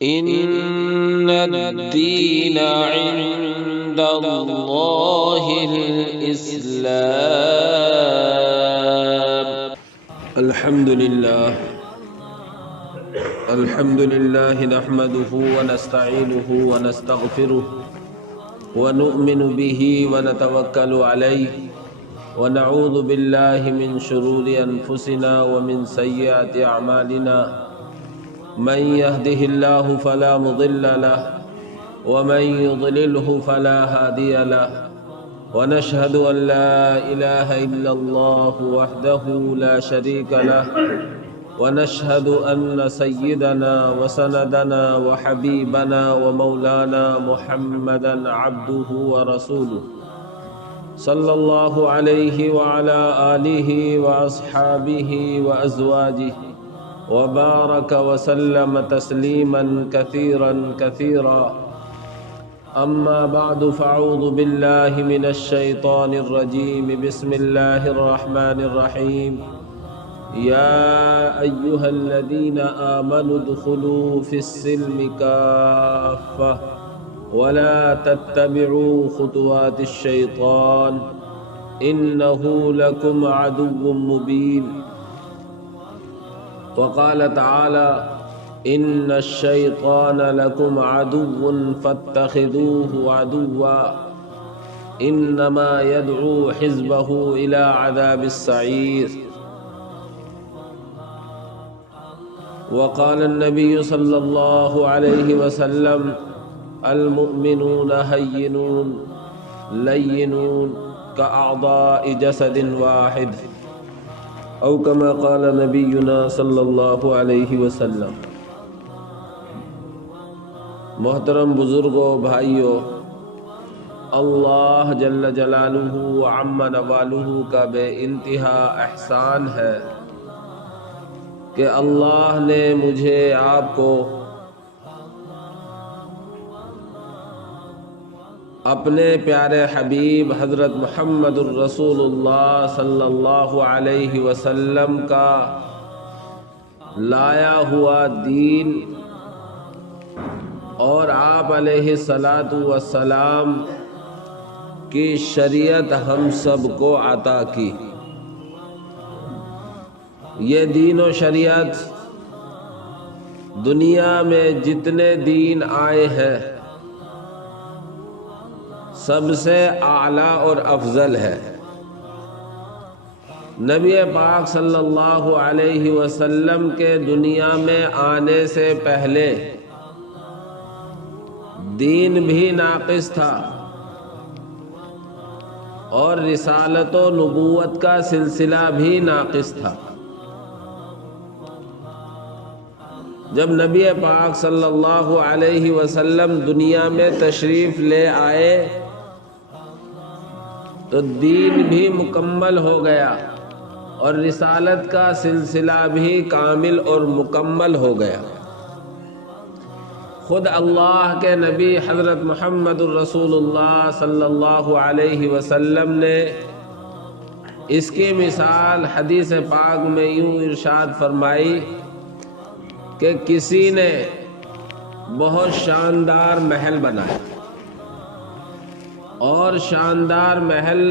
إن الدين عند الله الإسلام. الحمد لله نحمده ونستعينه ونستغفره ونؤمن به ونتوكل عليه ونعوذ بالله من شرور أنفسنا ومن سيئات أعمالنا. من يهده الله فلا مضل له ومن يضلله فلا هادي له، ونشهد أن لا إله إلا الله وحده لا شريك له، ونشهد أن سيدنا وسندنا وحبيبنا ومولانا محمدا عبده ورسوله صلى الله عليه وعلى آله وأصحابه وأزواجه وبارك وسلم تسليما كثيرا كثيرا. أما بعد فأعوذ بالله من الشيطان الرجيم. بسم الله الرحمن الرحيم. يا أيها الذين آمنوا ادخلوا في السلم كافة ولا تتبعوا خطوات الشيطان إنه لكم عدو مبين. وقال تعالى إن الشيطان لكم عدو فاتخذوه عدوا إنما يدعو حزبه إلى عذاب السعير. وقال النبي صلى الله عليه وسلم المؤمنون هينون لينون كأعضاء جسد واحد، او كما قال نبینا صلی اللہ علیہ وسلم. محترم بزرگوں، بھائیوں، اللہ جل جلالہ وعم نوالہ کا بے انتہا احسان ہے کہ اللہ نے مجھے آپ کو اپنے پیارے حبیب حضرت محمد الرسول اللہ صلی اللہ علیہ وسلم کا لایا ہوا دین اور آپ علیہ الصلاۃ والسلام کی شریعت ہم سب کو عطا کی. یہ دین و شریعت دنیا میں جتنے دین آئے ہیں سب سے اعلیٰ اور افضل ہے. نبی پاک صلی اللہ علیہ وسلم کے دنیا میں آنے سے پہلے دین بھی ناقص تھا اور رسالت و نبوت کا سلسلہ بھی ناقص تھا. جب نبی پاک صلی اللہ علیہ وسلم دنیا میں تشریف لے آئے تو دین بھی مکمل ہو گیا اور رسالت کا سلسلہ بھی کامل اور مکمل ہو گیا. خود اللہ کے نبی حضرت محمد الرسول اللہ صلی اللہ علیہ وسلم نے اس کی مثال حدیث پاک میں یوں ارشاد فرمائی کہ کسی نے بہت شاندار محل بنایا اور شاندار محل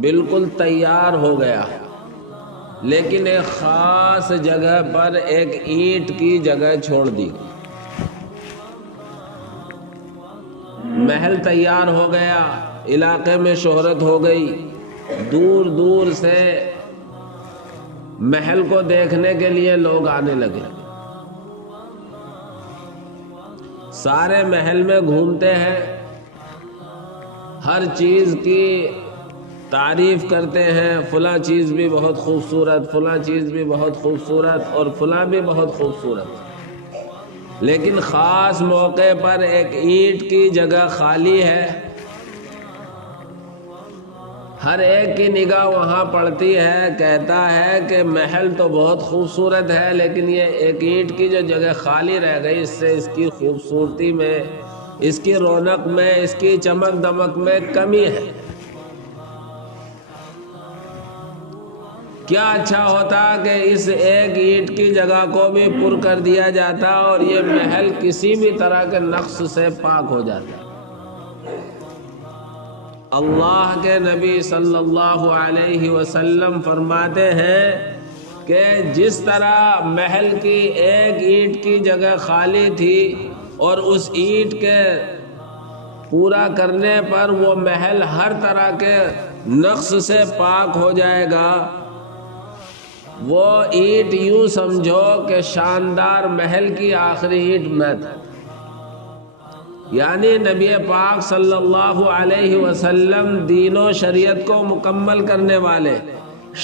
بالکل تیار ہو گیا، لیکن ایک خاص جگہ پر ایک اینٹ کی جگہ چھوڑ دی. محل تیار ہو گیا، علاقے میں شہرت ہو گئی، دور دور سے محل کو دیکھنے کے لیے لوگ آنے لگے. سارے محل میں گھومتے ہیں، ہر چیز کی تعریف کرتے ہیں، فلاں چیز بھی بہت خوبصورت، فلاں چیز بھی بہت خوبصورت اور فلاں بھی بہت خوبصورت. لیکن خاص موقع پر ایک اینٹ کی جگہ خالی ہے. ہر ایک کی نگاہ وہاں پڑتی ہے، کہتا ہے کہ محل تو بہت خوبصورت ہے لیکن یہ ایک اینٹ کی جو جگہ خالی رہ گئی اس سے اس کی خوبصورتی میں، اس کی رونق میں، اس کی چمک دمک میں کمی ہے. کیا اچھا ہوتا کہ اس ایک اینٹ کی جگہ کو بھی پر کر دیا جاتا اور یہ محل کسی بھی طرح کے نقص سے پاک ہو جاتا۔ اللہ کے نبی صلی اللہ علیہ وسلم فرماتے ہیں کہ جس طرح محل کی ایک اینٹ کی جگہ خالی تھی اور اس اینٹ کے پورا کرنے پر وہ محل ہر طرح کے نقص سے پاک ہو جائے گا، وہ اینٹ یوں سمجھو کہ شاندار محل کی آخری اینٹ میں تھا۔ یعنی نبی پاک صلی اللہ علیہ وسلم دین و شریعت کو مکمل کرنے والے،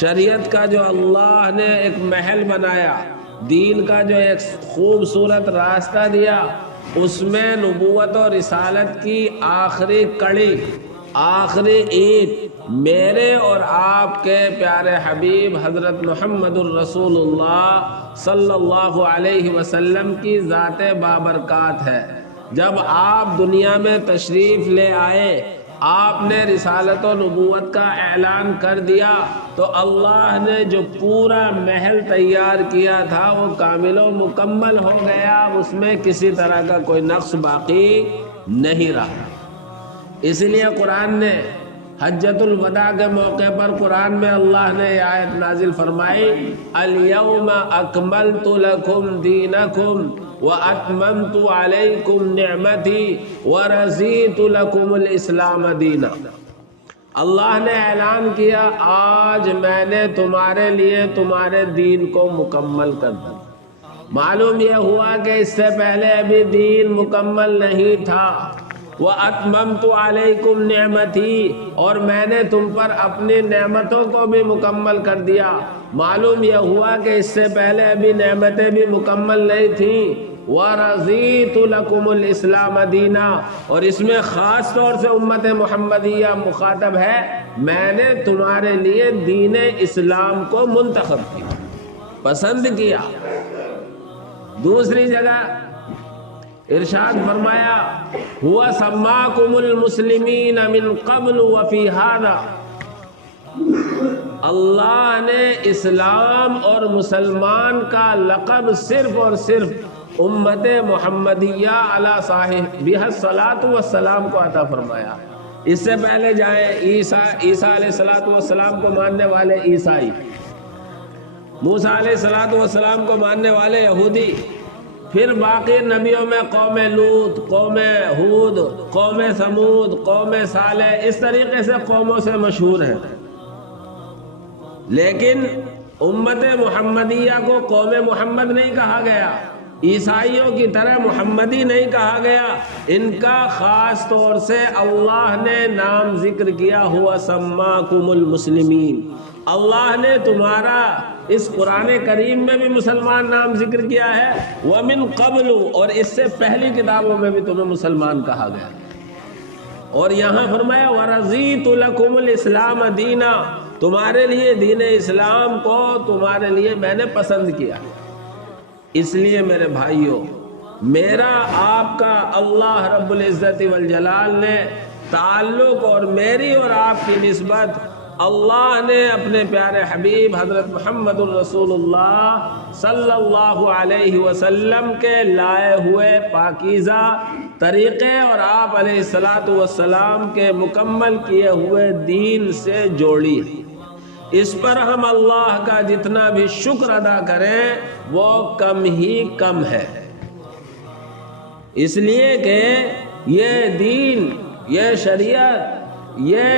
شریعت کا جو اللہ نے ایک محل بنایا، دین کا جو ایک خوبصورت راستہ دیا، اس میں نبوت و رسالت کی آخری کڑی، آخری اینٹ میرے اور آپ کے پیارے حبیب حضرت محمد الرسول اللہ صلی اللہ علیہ وسلم کی ذات بابرکات ہے۔ جب آپ دنیا میں تشریف لے آئے، آپ نے رسالت و نبوت کا اعلان کر دیا، تو اللہ نے جو پورا محل تیار کیا تھا وہ کامل و مکمل ہو گیا، اس میں کسی طرح کا کوئی نقص باقی نہیں رہا۔ اس لیے قرآن نے حجۃ الوداع کے موقع پر قرآن میں اللہ نے یہ آیت نازل فرمائی، اليوم اکملت لکم دینکم واتممت علیکم نعمتی ورضیت لکم الاسلام دینا۔ اللہ نے اعلان کیا، آج میں نے تمہارے لیے تمہارے دین کو مکمل کر دیا۔ معلوم یہ ہوا کہ اس سے پہلے ابھی دین مکمل نہیں تھا۔ وَأَتْمَمْتُ عَلَيْكُمْ نِعْمَتِي، اور میں نے تم پر اپنی نعمتوں کو بھی مکمل کر دیا۔ معلوم یہ ہوا کہ اس سے پہلے ابھی نعمتیں بھی مکمل نہیں تھیں۔ وَرَضِيتُ لَكُمُ الْإِسْلَامَ دِينًا، اور اس میں خاص طور سے امت محمدیہ مخاطب ہے، میں نے تمہارے لیے دین اسلام کو منتخب کیا، پسند کیا۔ دوسری جگہ ارشاد فرمایا، هُوَ سَمَّاكُمُ الْمُسْلِمِينَ مِنْ قَبْلُ وَفِي هَذَا، اللہ نے اسلام اور مسلمان کا لقب صرف اور صرف امت محمدیہ علی صاحبہ الصلاۃ والسلام کو عطا فرمایا۔ اس سے پہلے جائیں عیسیٰ علیہ الصلاۃ والسلام کو ماننے والے عیسائی، موسیٰ علیہ الصلاۃ والسلام کو ماننے والے یہودی، پھر باقی نبیوں میں قوم لوط، قوم ہود، قوم ثمود، قوم صالح، اس طریقے سے قوموں سے مشہور ہیں۔ لیکن امت محمدیہ کو قوم محمد نہیں کہا گیا، عیسائیوں کی طرح محمدی نہیں کہا گیا، ان کا خاص طور سے اللہ نے نام ذکر کیا، ہوا سماکم المسلمین۔ اللہ نے تمہارا اس قرآن کریم میں بھی مسلمان نام ذکر کیا ہے، وَمِن قَبْلُ، اور اس سے پہلی کتابوں میں بھی تمہیں مسلمان کہا گیا، اور یہاں فرمایا وَرَضِيتُ لَكُمُ الْإِسْلَامَ دِينًا، تمہارے لیے دین اسلام کو تمہارے لیے میں نے پسند کیا۔ اس لیے میرے بھائیوں، میرا آپ کا اللہ رب العزت والجلال نے تعلق، اور میری اور آپ کی نسبت اللہ نے اپنے پیارے حبیب حضرت محمد الرسول اللہ صلی اللہ علیہ وسلم کے لائے ہوئے پاکیزہ طریقے اور آپ علیہ الصلاۃ والسلام کے مکمل کیے ہوئے دین سے جوڑی ہے۔ اس پر ہم اللہ کا جتنا بھی شکر ادا کریں وہ کم ہی کم ہے، اس لیے کہ یہ دین، یہ شریعت، یہ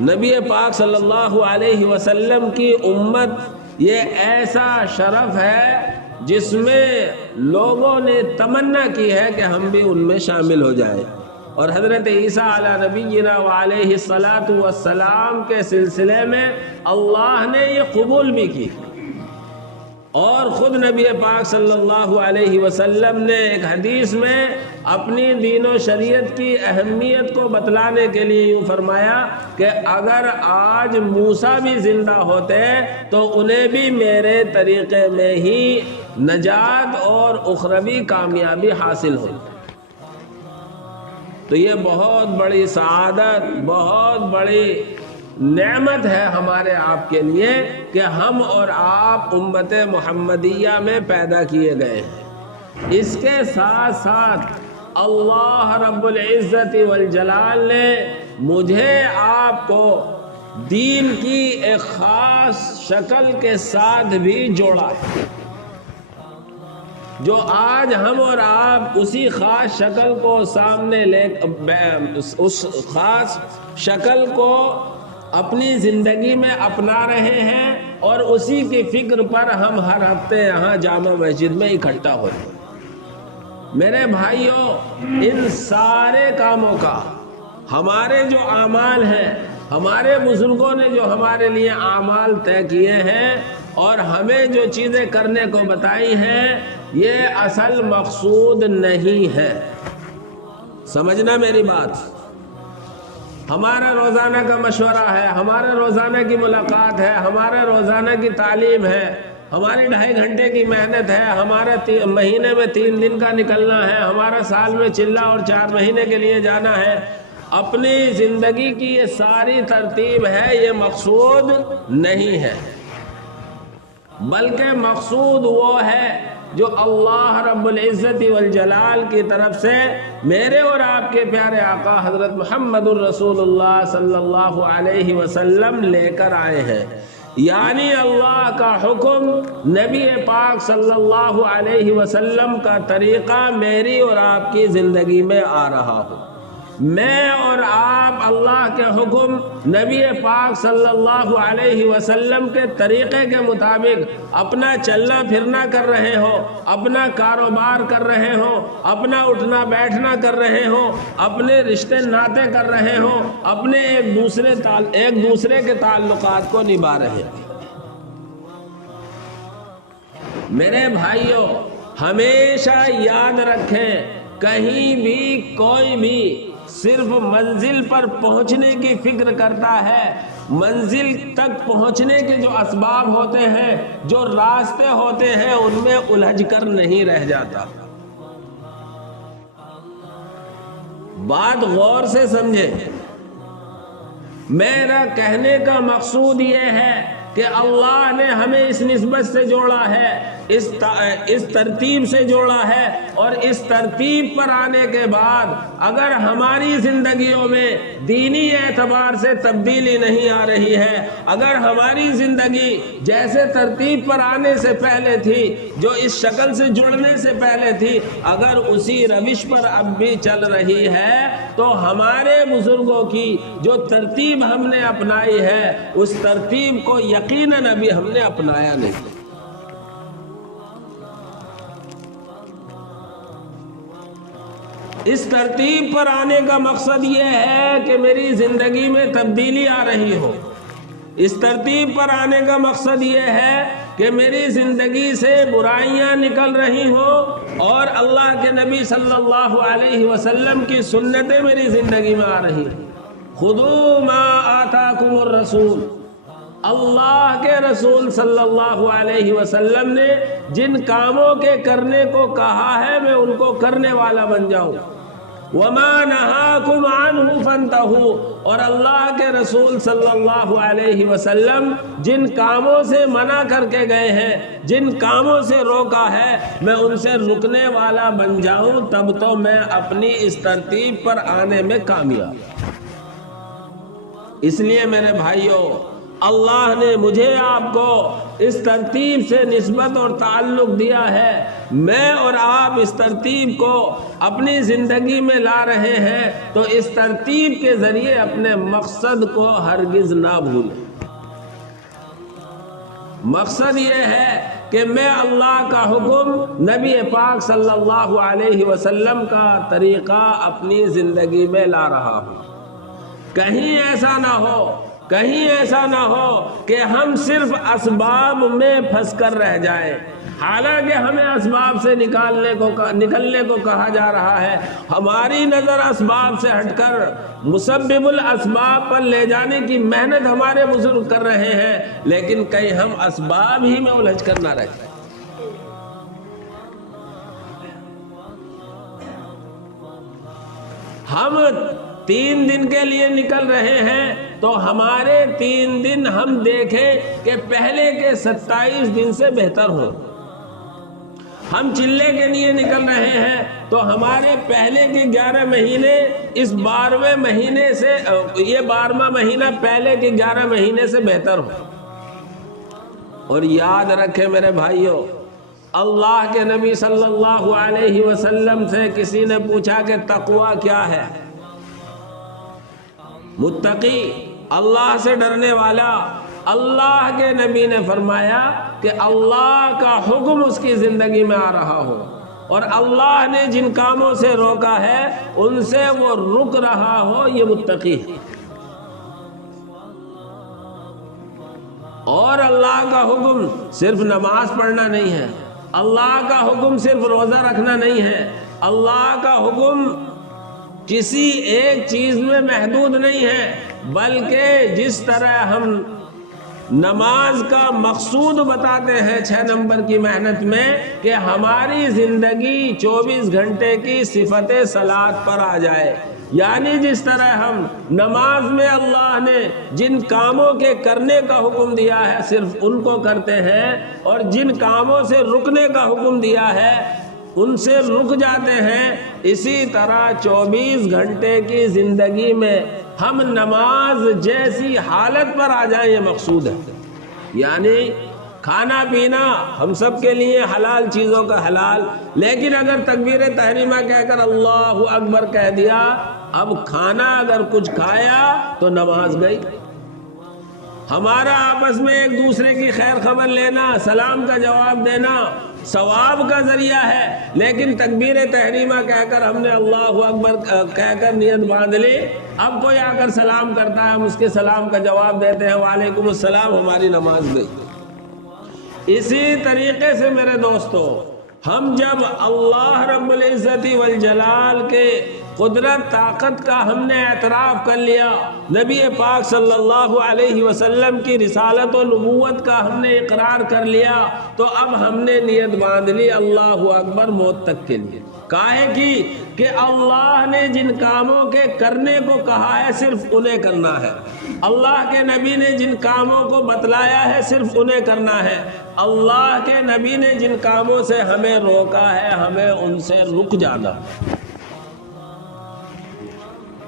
نبی پاک صلی اللہ علیہ وسلم کی امت، یہ ایسا شرف ہے جس میں لوگوں نے تمنا کی ہے کہ ہم بھی ان میں شامل ہو جائیں، اور حضرت عیسیٰ علی نبینا وعلیہ الصلاۃ والسلام کے سلسلے میں اللہ نے یہ قبول بھی کی، اور خود نبی پاک صلی اللہ علیہ وسلم نے ایک حدیث میں اپنی دین و شریعت کی اہمیت کو بتلانے کے لیے یوں فرمایا کہ اگر آج موسیٰ بھی زندہ ہوتے تو انہیں بھی میرے طریقے میں ہی نجات اور اخروی کامیابی حاصل ہوتی۔ تو یہ بہت بڑی سعادت، بہت بڑی نعمت ہے ہمارے آپ کے لیے کہ ہم اور آپ امت محمدیہ میں پیدا کیے گئے ہیں۔ اس کے ساتھ ساتھ اللہ رب العزت والجلال نے مجھے آپ کو دین کی ایک خاص شکل کے ساتھ بھی جوڑا ہے، جو آج ہم اور آپ اسی خاص شکل کو سامنے لے اس خاص شکل کو اپنی زندگی میں اپنا رہے ہیں، اور اسی کی فکر پر ہم ہر ہفتے یہاں جامع مسجد میں اکٹھا ہوتے ہیں۔ میرے بھائیوں، ان سارے کاموں کا ہمارے جو اعمال ہیں، ہمارے بزرگوں نے جو ہمارے لیے اعمال طے کیے ہیں اور ہمیں جو چیزیں کرنے کو بتائی ہیں، یہ اصل مقصود نہیں ہے۔ سمجھنا میری بات۔ ہمارا روزانہ کا مشورہ ہے، ہمارے روزانہ کی ملاقات ہے، ہمارے روزانہ کی تعلیم ہے، ہماری 2.5 گھنٹے کی محنت ہے، ہمارا مہینے میں 3 دن کا نکلنا ہے، ہمارا سال میں چلہ اور 4 مہینے کے لیے جانا ہے۔ اپنی زندگی کی یہ ساری ترتیب ہے، یہ مقصود نہیں ہے، بلکہ مقصود وہ ہے جو اللہ رب العزت والجلال کی طرف سے میرے اور آپ کے پیارے آقا حضرت محمد الرسول اللہ صلی اللہ علیہ وسلم لے کر آئے ہیں۔ یعنی اللہ کا حکم، نبی پاک صلی اللہ علیہ وسلم کا طریقہ میری اور آپ کی زندگی میں آ رہا ہو۔ میں اور آپ اللہ کے حکم، نبی پاک صلی اللہ علیہ وسلم کے طریقے کے مطابق اپنا چلنا پھرنا کر رہے ہوں، اپنا کاروبار کر رہے ہوں، اپنا اٹھنا بیٹھنا کر رہے ہوں، اپنے رشتے ناطے کر رہے ہوں، اپنے ایک دوسرے کے تعلقات کو نبھا رہے ہیں۔ میرے بھائیوں، ہمیشہ یاد رکھیں، کہیں بھی کوئی بھی صرف منزل پر پہنچنے کی فکر کرتا ہے، منزل تک پہنچنے کے جو اسباب ہوتے ہیں، جو راستے ہوتے ہیں، ان میں الجھ کر نہیں رہ جاتا۔ بات غور سے سمجھے۔ میرا کہنے کا مقصود یہ ہے کہ اللہ نے ہمیں اس نسبت سے جوڑا ہے، اس ترتیب سے جوڑا ہے، اور اس ترتیب پر آنے کے بعد اگر ہماری زندگیوں میں دینی اعتبار سے تبدیلی نہیں آ رہی ہے، اگر ہماری زندگی جیسے ترتیب پر آنے سے پہلے تھی، جو اس شکل سے جڑنے سے پہلے تھی، اگر اسی روش پر اب بھی چل رہی ہے، تو ہمارے بزرگوں کی جو ترتیب ہم نے اپنائی ہے، اس ترتیب کو یقیناً ابھی ہم نے اپنایا نہیں۔ اس ترتیب پر آنے کا مقصد یہ ہے کہ میری زندگی میں تبدیلی آ رہی ہو۔ اس ترتیب پر آنے کا مقصد یہ ہے کہ میری زندگی سے برائیاں نکل رہی ہوں اور اللہ کے نبی صلی اللہ علیہ وسلم کی سنتیں میری زندگی میں آ رہی ہیں۔ خذوا ما آتاکم الرسول، اللہ کے رسول صلی اللہ علیہ وسلم نے جن کاموں کے کرنے کو کہا ہے، میں ان کو کرنے والا بن جاؤں۔ وما نہاکم عنہ فانتہوا، اور اللہ کے رسول صلی اللہ علیہ وسلم جن کاموں سے منع کر کے گئے ہیں، جن کاموں سے روکا ہے، میں ان سے رکنے والا بن جاؤں، تب تو میں اپنی اس ترتیب پر آنے میں کامیاب۔ اس لیے میرے بھائیوں، اللہ نے مجھے آپ کو اس ترتیب سے نسبت اور تعلق دیا ہے، میں اور آپ اس ترتیب کو اپنی زندگی میں لا رہے ہیں، تو اس ترتیب کے ذریعے اپنے مقصد کو ہرگز نہ بھولیں۔ مقصد یہ ہے کہ میں اللہ کا حکم، نبی پاک صلی اللہ علیہ وسلم کا طریقہ اپنی زندگی میں لا رہا ہوں۔ کہیں ایسا نہ ہو کہ ہم صرف اسباب میں پھنس کر رہ جائیں، حالانکہ ہمیں اسباب سے نکلنے کو کہا جا رہا ہے، ہماری نظر اسباب سے ہٹ کر مسبب الاسباب پر لے جانے کی محنت ہمارے بزرگ کر رہے ہیں، لیکن کہیں ہم اسباب ہی میں الجھ کر نہ رہ جائیں۔ ہم 3 دن کے لیے نکل رہے ہیں، تو ہمارے 3 دن ہم دیکھیں کہ پہلے کے 27 دن سے بہتر ہوں. ہم چلے کے لیے نکل رہے ہیں تو ہمارے پہلے کے 11 مہینے اس 12ویں مہینے سے، یہ 12واں مہینہ پہلے کے 11 مہینے سے بہتر ہو. اور یاد رکھیں میرے بھائیوں، اللہ کے نبی صلی اللہ علیہ وسلم سے کسی نے پوچھا کہ تقوی کیا ہے؟ متقی، اللہ سے ڈرنے والا. اللہ کے نبی نے فرمایا کہ اللہ کا حکم اس کی زندگی میں آ رہا ہو اور اللہ نے جن کاموں سے روکا ہے ان سے وہ رک رہا ہو، یہ متقی ہے. اور اللہ کا حکم صرف نماز پڑھنا نہیں ہے، اللہ کا حکم صرف روزہ رکھنا نہیں ہے، اللہ کا حکم کسی ایک چیز میں محدود نہیں ہے، بلکہ جس طرح ہم نماز کا مقصود بتاتے ہیں 6 نمبر کی محنت میں کہ ہماری زندگی 24 گھنٹے کی صفت صلاۃ پر آ جائے، یعنی جس طرح ہم نماز میں اللہ نے جن کاموں کے کرنے کا حکم دیا ہے صرف ان کو کرتے ہیں اور جن کاموں سے رکنے کا حکم دیا ہے ان سے رک جاتے ہیں، اسی طرح 24 گھنٹے کی زندگی میں ہم نماز جیسی حالت پر آ جائیں، یہ مقصود ہے. یعنی کھانا پینا ہم سب کے لیے حلال چیزوں کا حلال، لیکن اگر تکبیر تحریمہ کہہ کر اللہ اکبر کہہ دیا، اب کھانا اگر کچھ کھایا تو نماز گئی. ہمارا آپس میں ایک دوسرے کی خیر خبر لینا، سلام کا جواب دینا ثواب کا ذریعہ ہے، لیکن تکبیر تحریمہ کہہ کر ہم نے اللہ اکبر کہہ کر نیت باندھ لی، اب کوئی آ کر سلام کرتا ہے ہم اس کے سلام کا جواب دیتے ہیں وعلیکم السلام، ہماری نماز گئی. اسی طریقے سے میرے دوستو، ہم جب اللہ رب العزت والجلال کے قدرت طاقت کا ہم نے اعتراف کر لیا، نبی پاک صلی اللہ علیہ وسلم کی رسالت و نبوت کا ہم نے اقرار کر لیا، تو اب ہم نے نیت باندھ لی اللہ اکبر موت تک کے لیے. کاہے کی کہ اللہ نے جن کاموں کے کرنے کو کہا ہے صرف انہیں کرنا ہے، اللہ کے نبی نے جن کاموں کو بتلایا ہے صرف انہیں کرنا ہے، اللہ کے نبی نے جن کاموں سے ہمیں روکا ہے ہمیں ان سے رک جانا.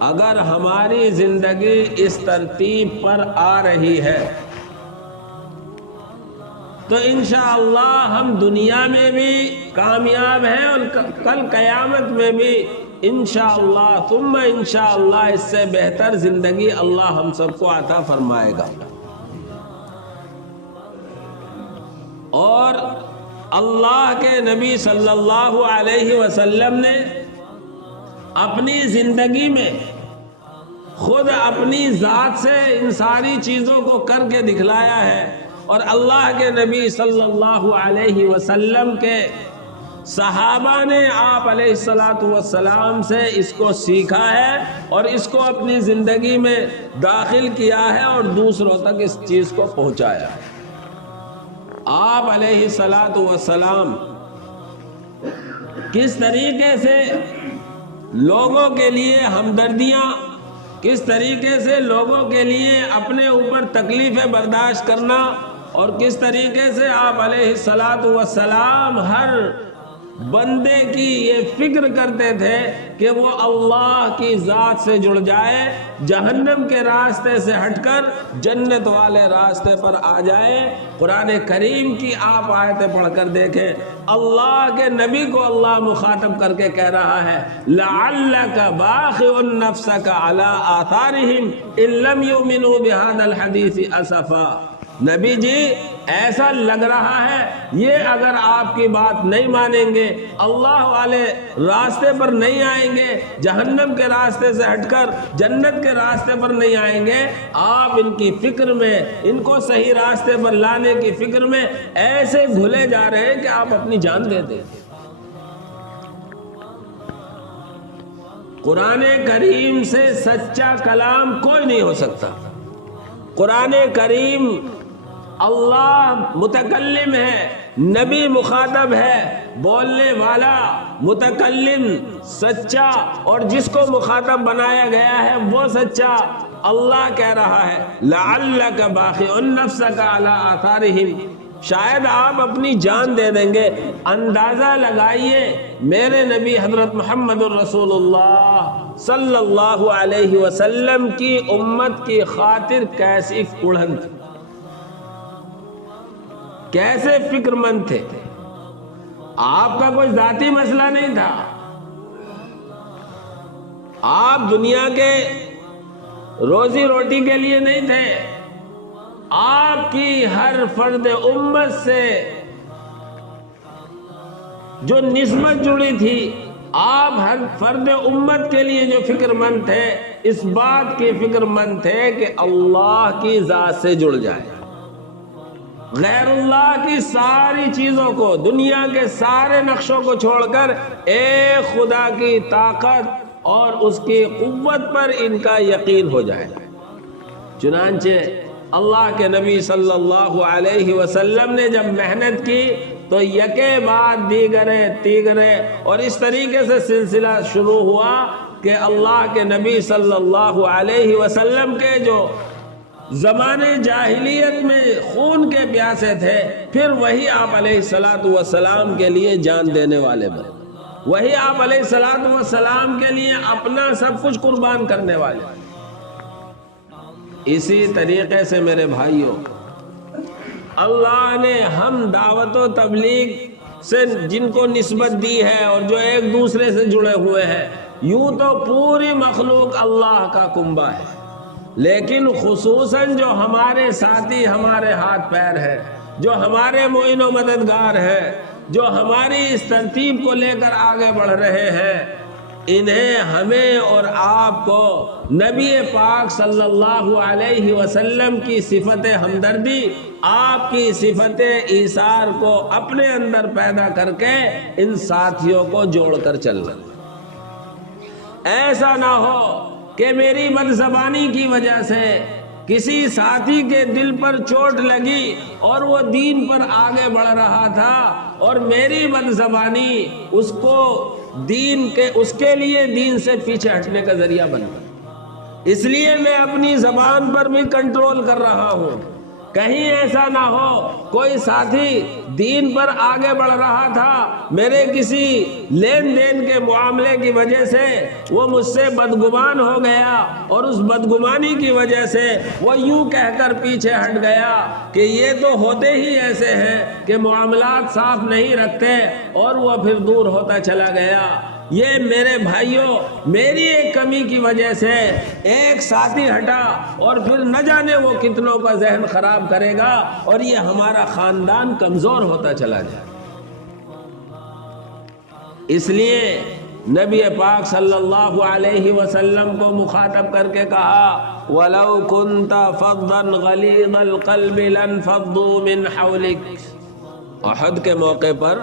اگر ہماری زندگی اس ترتیب پر آ رہی ہے تو انشاءاللہ ہم دنیا میں بھی کامیاب ہیں اور کل قیامت میں بھی انشاءاللہ ثم انشاءاللہ اس سے بہتر زندگی اللہ ہم سب کو عطا فرمائے گا. اور اللہ کے نبی صلی اللہ علیہ وسلم نے اپنی زندگی میں خود اپنی ذات سے ان ساری چیزوں کو کر کے دکھلایا ہے، اور اللہ کے نبی صلی اللہ علیہ وسلم کے صحابہ نے آپ علیہ السلام سے اس کو سیکھا ہے اور اس کو اپنی زندگی میں داخل کیا ہے اور دوسروں تک اس چیز کو پہنچایا. آپ علیہ السلام کس طریقے سے لوگوں کے لیے ہمدردیاں، کس طریقے سے لوگوں کے لیے اپنے اوپر تکلیفیں برداشت کرنا، اور کس طریقے سے آپ علیہ السلام ہر بندے کی یہ فکر کرتے تھے کہ وہ اللہ کی ذات سے جڑ جائے، جہنم کے راستے سے ہٹ کر جنت والے راستے پر آ جائے. قرآن کریم کی آپ آیتیں پڑھ کر دیکھیں، اللہ کے نبی کو اللہ مخاطب کر کے کہہ رہا ہے لَعَلَّكَ بَاخِعٌ نَفْسَكَ عَلَىٰ آثَارِهِمْ إِن لَّمْ يُؤْمِنُوا بِهَذَا الْحَدِيثِ أَسَفًا. نبی جی ایسا لگ رہا ہے یہ اگر آپ کی بات نہیں مانیں گے، اللہ والے راستے پر نہیں آئیں گے، جہنم کے راستے سے ہٹ کر جنت کے راستے پر نہیں آئیں گے، آپ ان کی فکر میں، ان کو صحیح راستے پر لانے کی فکر میں ایسے گھلے جا رہے ہیں کہ آپ اپنی جان دے دیں. قرآن کریم سے سچا کلام کوئی نہیں ہو سکتا. قرآن کریم اللہ متکلم ہے، نبی مخاطب ہے، بولنے والا متکلم سچا، اور جس کو مخاطب بنایا گیا ہے وہ سچا. اللہ کہہ رہا ہے لعلک باخع نفسک علی آثارہم، شاید آپ اپنی جان دے دیں گے۔ اندازہ لگائیے میرے نبی حضرت محمد الرسول اللہ صلی اللہ علیہ وسلم کی امت کی خاطر کیسی کڑھن تھی، کیسے فکر مند تھے۔ آپ کا کوئی ذاتی مسئلہ نہیں تھا، آپ دنیا کے روزی روٹی کے لیے نہیں تھے، آپ کی ہر فرد امت سے جو نسبت جڑی تھی، آپ ہر فرد امت کے لیے جو فکر مند تھے، اس بات کی فکر مند تھے کہ اللہ کی ذات سے جڑ جائے، غیر اللہ کی ساری چیزوں کو، دنیا کے سارے نقشوں کو چھوڑ کر ایک خدا کی طاقت اور اس کی قوت پر ان کا یقین ہو جائے۔ چنانچہ اللہ کے نبی صلی اللہ علیہ وسلم نے جب محنت کی تو یکے بعد دیگرے اور اس طریقے سے سلسلہ شروع ہوا کہ اللہ کے نبی صلی اللہ علیہ وسلم کے جو زمانے جاہلیت میں خون کے پیاسے تھے، پھر وہی آپ علیہ السلام کے لیے جان دینے والے بنے، وہی آپ علیہ السلام کے لیے اپنا سب کچھ قربان کرنے والے۔ اسی طریقے سے میرے بھائیوں، اللہ نے ہم دعوت و تبلیغ سے جن کو نسبت دی ہے اور جو ایک دوسرے سے جڑے ہوئے ہیں، یوں تو پوری مخلوق اللہ کا کنبہ ہے، لیکن خصوصاً جو ہمارے ساتھی، ہمارے ہاتھ پیر ہیں، جو ہمارے معین و مددگار ہیں، جو ہماری اس ترتیب کو لے کر آگے بڑھ رہے ہیں، انہیں، ہمیں اور آپ کو نبی پاک صلی اللہ علیہ وسلم کی صفت ہمدردی، آپ کی صفت ایثار کو اپنے اندر پیدا کر کے ان ساتھیوں کو جوڑ کر چلنا۔ ایسا نہ ہو کہ میری بد زبانی کی وجہ سے کسی ساتھی کے دل پر چوٹ لگی اور وہ دین پر آگے بڑھ رہا تھا اور میری بد زبانی اس کے لیے دین سے پیچھے ہٹنے کا ذریعہ بن گیا۔ اس لیے میں اپنی زبان پر بھی کنٹرول کر رہا ہوں، کہیں ایسا نہ ہو کوئی ساتھی دین پر آگے بڑھ رہا تھا، میرے کسی لین دین کے معاملے کی وجہ سے وہ مجھ سے بدگمان ہو گیا اور اس بدگمانی کی وجہ سے وہ یوں کہہ کر پیچھے ہٹ گیا کہ یہ تو ہوتے ہی ایسے ہیں کہ معاملات صاف نہیں رکھتے، اور وہ پھر دور ہوتا چلا گیا۔ یہ میرے بھائیوں، میری ایک کمی کی وجہ سے ایک ساتھی ہٹا اور پھر نہ جانے وہ کتنوں کا ذہن خراب کرے گا اور یہ ہمارا خاندان کمزور ہوتا چلا جائے۔ اس لیے نبی پاک صلی اللہ علیہ وسلم کو مخاطب کر کے کہا وَلَوْ كُنْتَ فَضًّا غَلِيظَ الْقَلْبِ لَانْفَضُّوا مِنْ حَوْلِكَ۔ احد کے موقع پر،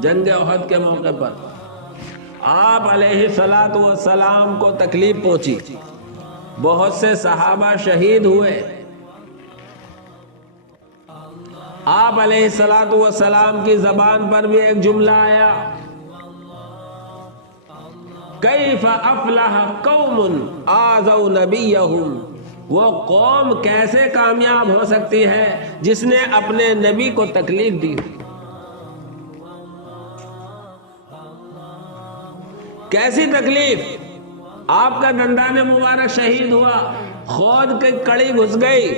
جنگ احد کے موقع پر آپ علیہ السلام کو تکلیف پہنچی، بہت سے صحابہ شہید ہوئے۔ آپ علیہ السلام کی زبان پر بھی ایک جملہ آیا کیف افلح قوم آذوا نبیہم، وہ قوم کیسے کامیاب ہو سکتی ہے جس نے اپنے نبی کو تکلیف دی۔ کیسی تکلیف؟ آپ کا دندان مبارک شہید ہوا، خود کی کڑی گھس گئی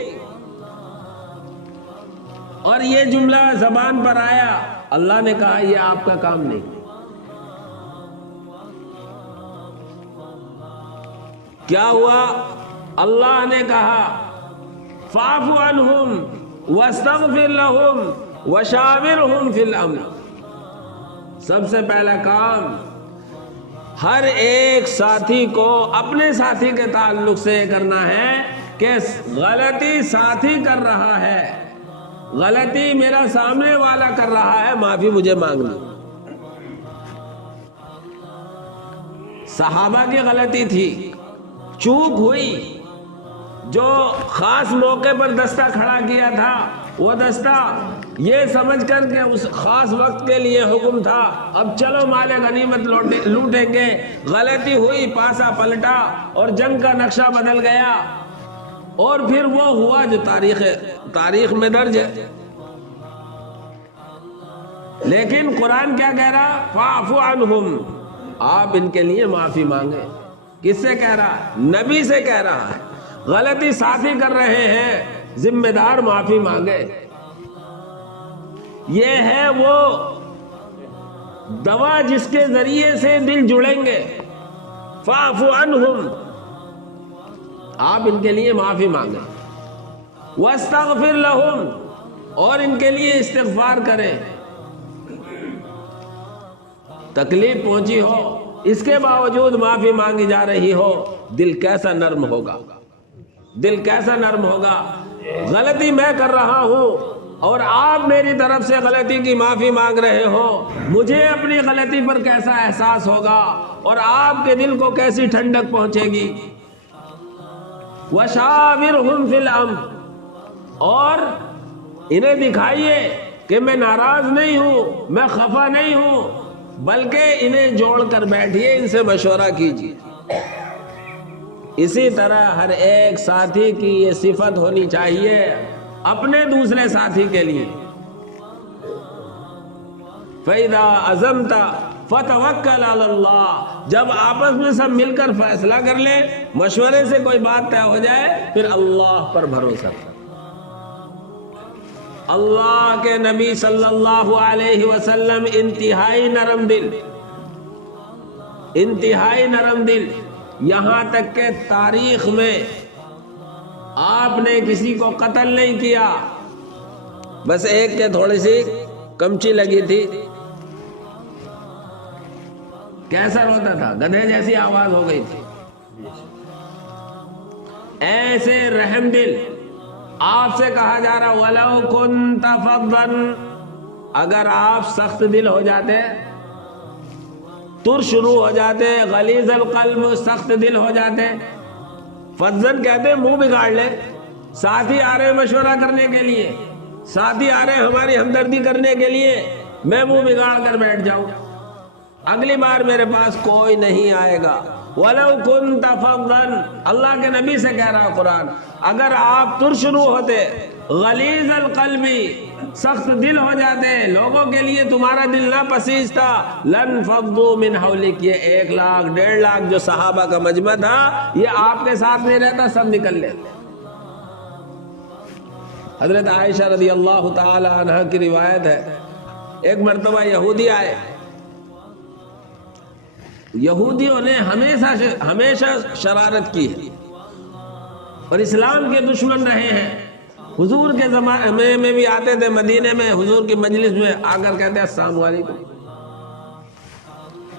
اور یہ جملہ زبان پر آیا، اللہ نے کہا یہ آپ کا کام نہیں۔ کیا ہوا؟ اللہ نے کہا فاعف عنہم واستغفر لہم وشاورہم فی الامر۔ سب سے پہلا کام ہر ایک ساتھی کو اپنے ساتھی کے تعلق سے کرنا ہے کہ غلطی ساتھی کر رہا ہے، غلطی میرا سامنے والا کر رہا ہے، معافی مجھے مانگنی۔ صحابہ کی غلطی تھی، چوک ہوئی، جو خاص موقع پر دستہ کھڑا کیا تھا وہ دستہ یہ سمجھ کر کہ اس خاص وقت کے لیے حکم تھا، اب چلو مال غنیمت لوٹیں گے، غلطی ہوئی، پاسا پلٹا اور جنگ کا نقشہ بدل گیا، اور پھر وہ ہوا جو تاریخ میں درج ہے۔ لیکن قرآن کیا کہہ رہا؟ فاعف عنہم، آپ ان کے لیے معافی مانگے۔ کس سے کہہ رہا؟ نبی سے کہہ رہا ہے۔ غلطی ساتھی کر رہے ہیں، ذمہ دار معافی مانگے۔ یہ ہے وہ دوا جس کے ذریعے سے دل جڑیں گے۔ فاعف عنہم، آپ ان کے لیے معافی مانگیں۔ واستغفر لہم، اور ان کے لیے استغفار کریں۔ تکلیف پہنچی ہو، اس کے باوجود معافی مانگی جا رہی ہو، دل کیسا نرم ہوگا، دل کیسا نرم ہوگا۔ غلطی میں کر رہا ہوں اور آپ میری طرف سے غلطی کی معافی مانگ رہے ہو، مجھے اپنی غلطی پر کیسا احساس ہوگا اور آپ کے دل کو کیسی ٹھنڈک پہنچے گی۔ وَشَاوِرْهُمْ فِي الْأَمْرِ، اور انہیں دکھائیے کہ میں ناراض نہیں ہوں، میں خفا نہیں ہوں، بلکہ انہیں جوڑ کر بیٹھیے، ان سے مشورہ کیجیے۔ اسی طرح ہر ایک ساتھی کی یہ صفت ہونی چاہیے اپنے دوسرے ساتھی کے لیے۔ فَإِذَا عَزَمْتَ فَتَوَكَّلْ عَلَى اللَّهِ، جب آپس میں سب مل کر فیصلہ کر لیں، مشورے سے کوئی بات طے ہو جائے، پھر اللہ پر بھروسہ کر۔ اللہ کے نبی صلی اللہ علیہ وسلم انتہائی نرم دل، انتہائی نرم دل، یہاں تک کہ تاریخ میں آپ نے کسی کو قتل نہیں کیا، بس ایک کے تھوڑی سی کمچی لگی تھی، کیسا روتا تھا، گدھے جیسی آواز ہو گئی تھی۔ ایسے رحم دل، آپ سے کہا جا رہا وَلَوْ كُنْتَ فَضًّا، اگر آپ سخت دل ہو جاتے، ترش روح ہو جاتے، غلیظ القلب، سخت دل ہو جاتے، فضًّا کہتے ہیں منہ بگاڑ لے، ساتھی آ رہے مشورہ کرنے کے لیے، ساتھی آ رہے ہماری ہمدردی کرنے کے لیے، میں منہ بگاڑ کر بیٹھ جاؤں، اگلی بار میرے پاس کوئی نہیں آئے گا۔ وَلَوْ كُنْتَ فَضًّا، اللہ کے نبی سے کہہ رہا قرآن، اگر آپ ترش روح ہوتے، غلیظ القلب، سخت دل ہو جاتے، لوگوں کے لیے تمہارا دل نہ پسیج تھا، لن فضوا من حولک، یہ 1 لاکھ 1.5 لاکھ جو صحابہ کا مجمع تھا، یہ آپ کے ساتھ نہیں رہتا، سب نکل لیتے۔ حضرت عائشہ رضی اللہ تعالی عنہ کی روایت ہے، ایک مرتبہ یہودی آئے، یہودیوں نے ہمیشہ شرارت کی ہے اور اسلام کے دشمن رہے ہیں۔ حضور کے زمانے میں بھی آتے تھے، مدینے میں حضور کی مجلس میں آ کر کہتے السلام علیکم،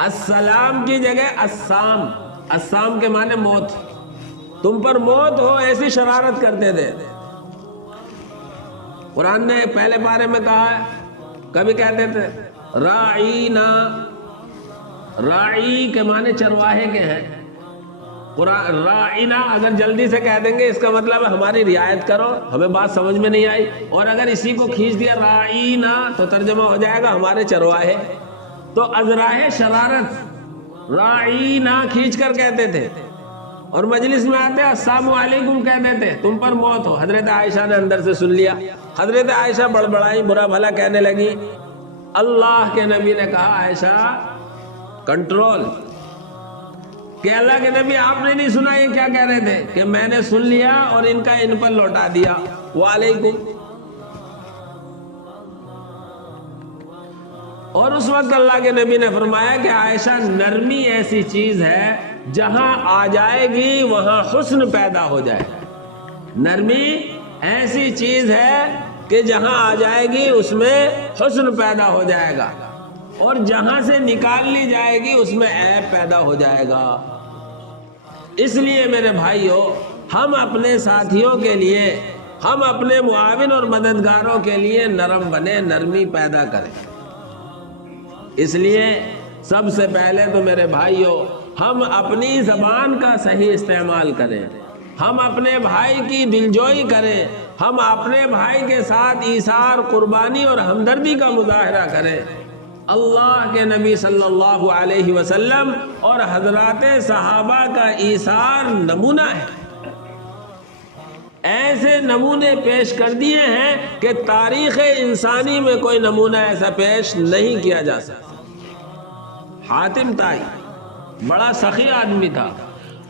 السلام کی جگہ السام، السام کے معنی موت، تم پر موت ہو، ایسی شرارت کرتے تھے۔ قرآن نے پہلے پارے میں کہا ہے، کبھی کہتے تھے راعینا، راعی کے معنی چرواہے کے ہیں، راعینا اگر جلدی سے کہہ دیں گے اس کا مطلب ہے ہماری رعایت کرو، ہمیں بات سمجھ میں نہیں آئی، اور اگر اسی کو کھینچ دیا راعینا تو ترجمہ ہو جائے گا ہمارے چرواہے، تو ازراہ شرارت راعینا کھینچ کر کہتے تھے، اور مجلس میں آتے السلام علیکم کہتے تھے، تم پر موت ہو۔ حضرت عائشہ نے اندر سے سن لیا، حضرت عائشہ بڑبڑائی، برا بھلا کہنے لگی، اللہ کے نبی نے کہا عائشہ کنٹرول، کہ اللہ کے نبی آپ نے نہیں سنا یہ کیا کہہ رہے تھے، کہ میں نے سن لیا اور ان کا ان پر لوٹا دیا، وعلیکم۔ اور اس وقت اللہ کے نبی نے فرمایا کہ عائشہ نرمی ایسی چیز ہے جہاں آ جائے گی وہاں حسن پیدا ہو جائے گا، نرمی ایسی چیز ہے کہ جہاں آ جائے گی اس میں حسن پیدا ہو جائے گا، اور جہاں سے نکال لی جائے گی اس میں عیب پیدا ہو جائے گا۔ اس لیے میرے بھائیوں، ہم اپنے ساتھیوں کے لیے، ہم اپنے معاون اور مددگاروں کے لیے نرم بنے، نرمی پیدا کریں۔ اس لیے سب سے پہلے تو میرے بھائیوں، ہم اپنی زبان کا صحیح استعمال کریں، ہم اپنے بھائی کی دلجوئی کریں، ہم اپنے بھائی کے ساتھ ایثار، قربانی اور ہمدردی کا مظاہرہ کریں۔ اللہ کے نبی صلی اللہ علیہ وسلم اور حضرات صحابہ کا ایثار نمونہ ہے۔ ایسے نمونے پیش کر دیے ہیں کہ تاریخ انسانی میں کوئی نمونہ ایسا پیش نہیں کیا جا سکتا۔ حاتم طائی بڑا سخی آدمی تھا،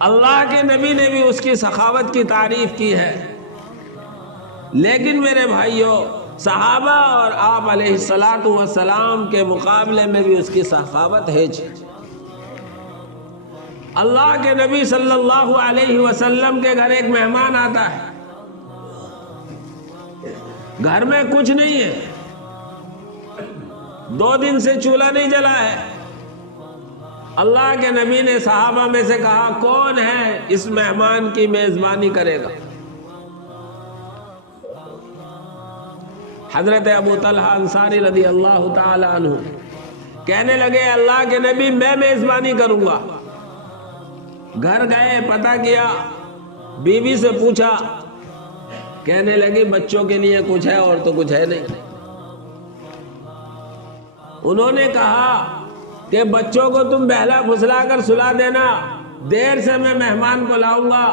اللہ کے نبی نے بھی اس کی سخاوت کی تعریف کی ہے، لیکن میرے بھائیوں صحابہ اور آپ علیہ الصلاۃ والسلام کے مقابلے میں بھی اس کی سخاوت ہے۔ اللہ کے نبی صلی اللہ علیہ وسلم کے گھر ایک مہمان آتا ہے، گھر میں کچھ نہیں ہے، 2 دن سے چولہا نہیں جلا ہے۔ اللہ کے نبی نے صحابہ میں سے کہا کون ہے اس مہمان کی میزبانی کرے گا؟ حضرت ابو طلحہ انصاری رضی اللہ تعالی عنہ کہنے لگے اللہ کے نبی میں میزبانی کروں گا۔ گھر گئے، پتہ کیا، بیوی سے پوچھا، کہنے لگی بچوں کے لیے کچھ ہے اور تو کچھ ہے نہیں۔ انہوں نے کہا کہ بچوں کو تم بہلا پھسلا کر سلا دینا، دیر سے میں مہمان کو لاؤں گا،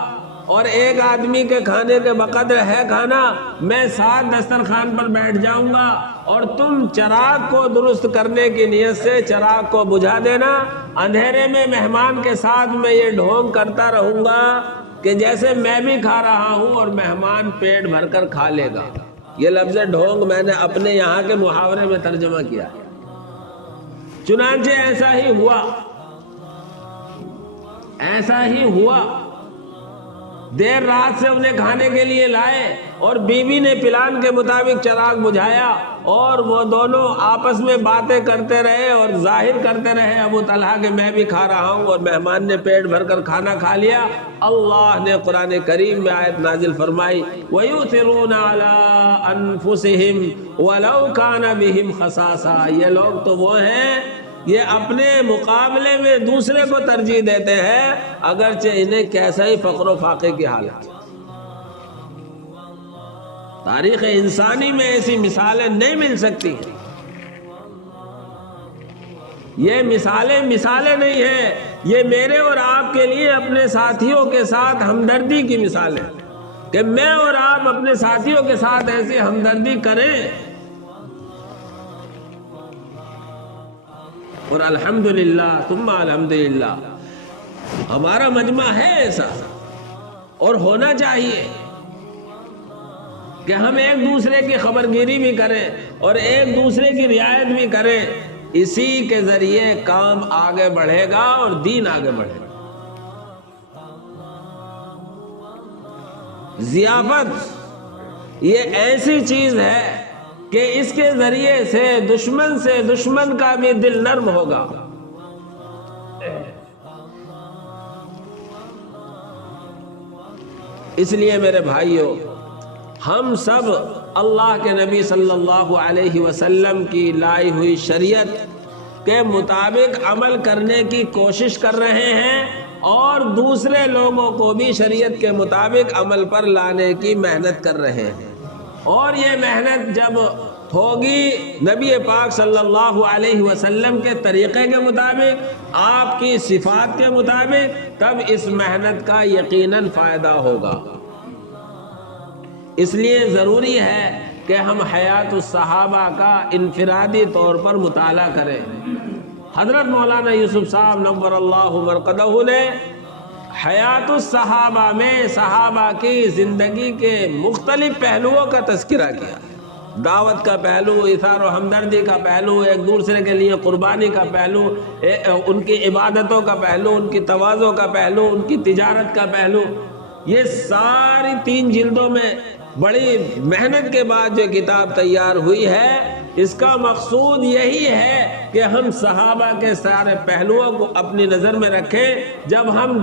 اور ایک آدمی کے کھانے کے بقدر ہے کھانا، میں 7 دسترخوان پر بیٹھ جاؤں گا، اور تم چراغ کو درست کرنے کی نیت سے چراغ کو بجھا دینا۔ اندھیرے میں مہمان کے ساتھ میں یہ ڈھونگ کرتا رہوں گا کہ جیسے میں بھی کھا رہا ہوں اور مہمان پیٹ بھر کر کھا لے گا۔ یہ لفظ ڈھونگ میں نے اپنے یہاں کے محاورے میں ترجمہ کیا۔ چنانچہ ایسا ہی ہوا، ایسا ہی ہوا۔ دیر رات سے انہیں کھانے کے لیے لائے اور بیوی نے پلان کے مطابق چراغ بجھایا، اور وہ دونوں آپس میں باتیں کرتے رہے اور ظاہر کرتے رہے ابو طلحہ کہ میں بھی کھا رہا ہوں، اور مہمان نے پیٹ بھر کر کھانا کھا لیا۔ اللہ نے قرآن کریم میں آیت نازل فرمائی وَيُؤْثِرُونَ عَلَىٰ أَنفُسِهِمْ وَلَوْ كَانَ بِهِمْ خَصَاصَةٌ۔ یہ لوگ تو وہ ہیں یہ اپنے مقابلے میں دوسرے کو ترجیح دیتے ہیں اگرچہ انہیں کیسا ہی فقر و فاقے کی حالت۔ تاریخ انسانی میں ایسی مثالیں نہیں مل سکتی۔ یہ مثالیں نہیں ہیں، یہ میرے اور آپ کے لیے اپنے ساتھیوں کے ساتھ ہمدردی کی مثالیں، کہ میں اور آپ اپنے ساتھیوں کے ساتھ ایسی ہمدردی کریں۔ اور الحمدللہ ثم الحمدللہ ہمارا مجمع ہے ایسا، اور ہونا چاہیے کہ ہم ایک دوسرے کی خبرگیری بھی کریں اور ایک دوسرے کی رعایت بھی کریں۔ اسی کے ذریعے کام آگے بڑھے گا اور دین آگے بڑھے گا۔ ضیافت یہ ایسی چیز ہے کہ اس کے ذریعے سے دشمن کا بھی دل نرم ہوگا۔ اس لیے میرے بھائیوں، ہم سب اللہ کے نبی صلی اللہ علیہ وسلم کی لائی ہوئی شریعت کے مطابق عمل کرنے کی کوشش کر رہے ہیں، اور دوسرے لوگوں کو بھی شریعت کے مطابق عمل پر لانے کی محنت کر رہے ہیں۔ اور یہ محنت جب ہوگی نبی پاک صلی اللہ علیہ وسلم کے طریقے کے مطابق، آپ کی صفات کے مطابق، تب اس محنت کا یقیناً فائدہ ہوگا۔ اس لیے ضروری ہے کہ ہم حیات الصحابہ کا انفرادی طور پر مطالعہ کریں۔ حضرت مولانا یوسف صاحب نور اللہ مرقدہ نے حیات الصحابہ میں صحابہ کی زندگی کے مختلف پہلوؤں کا تذکرہ کیا۔ دعوت کا پہلو، ایثار و ہمدردی کا پہلو، ایک دوسرے کے لیے قربانی کا پہلو، ان کی عبادتوں کا پہلو، ان کی تواضع کا پہلو، ان کی تجارت کا پہلو، یہ ساری 3 جلدوں میں بڑی محنت کے بعد جو کتاب تیار ہوئی ہے، اس کا مقصود یہی ہے کہ ہم صحابہ کے سارے پہلوؤں کو اپنی نظر میں رکھیں. جب ہم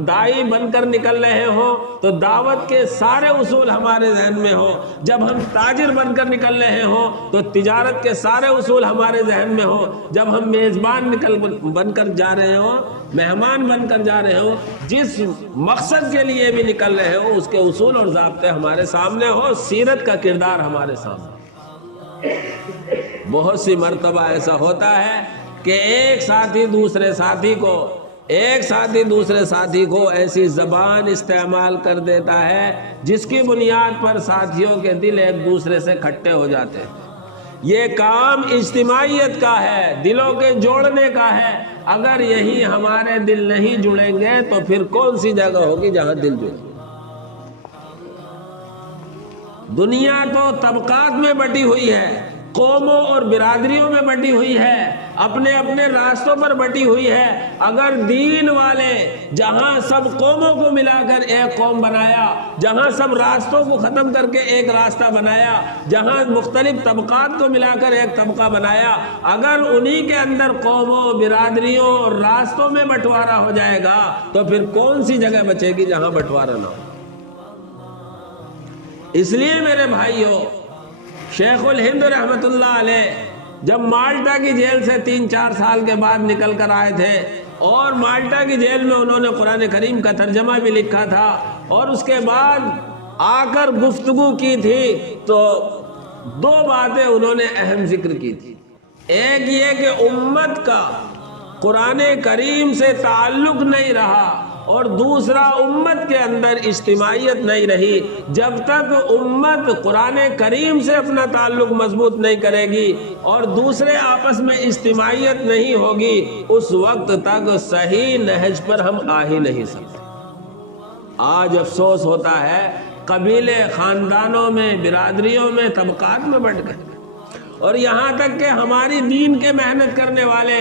داعی بن کر نکل رہے ہوں تو دعوت کے سارے اصول ہمارے ذہن میں ہوں. جب ہم تاجر بن کر نکل رہے ہوں تو تجارت کے سارے اصول ہمارے ذہن میں ہوں. جب ہم میزبان بن کر جا رہے ہوں، مہمان بن کر جا رہے ہوں، جس مقصد کے لیے بھی نکل رہے ہوں اس کے اصول اور ضابطے ہمارے سامنے ہو، سیرت کا کردار ہمارے سامنے. بہت سی مرتبہ ایسا ہوتا ہے کہ ایک ساتھی دوسرے ساتھی کو ایسی زبان استعمال کر دیتا ہے جس کی بنیاد پر ساتھیوں کے دل ایک دوسرے سے کھٹے ہو جاتے ہیں. یہ کام اجتماعیت کا ہے، دلوں کے جوڑنے کا ہے. اگر یہی ہمارے دل نہیں جڑیں گے تو پھر کون سی جگہ ہوگی جہاں دل جڑیں گے؟ دنیا تو طبقات میں بٹی ہوئی ہے، قوموں اور برادریوں میں بٹی ہوئی ہے، اپنے اپنے راستوں پر بٹی ہوئی ہے. اگر دین والے جہاں سب قوموں کو ملا کر ایک قوم بنایا، جہاں سب راستوں کو ختم کر کے ایک راستہ بنایا، جہاں مختلف طبقات کو ملا کر ایک طبقہ بنایا، اگر انہی کے اندر قوموں، برادریوں اور راستوں میں بٹوارا ہو جائے گا تو پھر کون سی جگہ بچے گی جہاں بٹوارا نہ ہو؟ اس لیے میرے بھائیوں، شیخ الہند رحمت اللہ علیہ جب مالٹا کی جیل سے 3-4 سال کے بعد نکل کر آئے تھے اور مالٹا کی جیل میں انہوں نے قرآن کریم کا ترجمہ بھی لکھا تھا، اور اس کے بعد آ کر گفتگو کی تھی تو 2 باتیں انہوں نے اہم ذکر کی تھی. ایک یہ کہ امت کا قرآن کریم سے تعلق نہیں رہا، اور دوسرا امت کے اندر اجتماعیت نہیں رہی. جب تک امت قرآن کریم سے اپنا تعلق مضبوط نہیں کرے گی اور دوسرے آپس میں اجتماعیت نہیں ہوگی، اس وقت تک صحیح نہج پر ہم آ ہی نہیں سکتے. آج افسوس ہوتا ہے قبیلے، خاندانوں میں، برادریوں میں، طبقات میں بٹ گئے، اور یہاں تک کہ ہماری دین کے محنت کرنے والے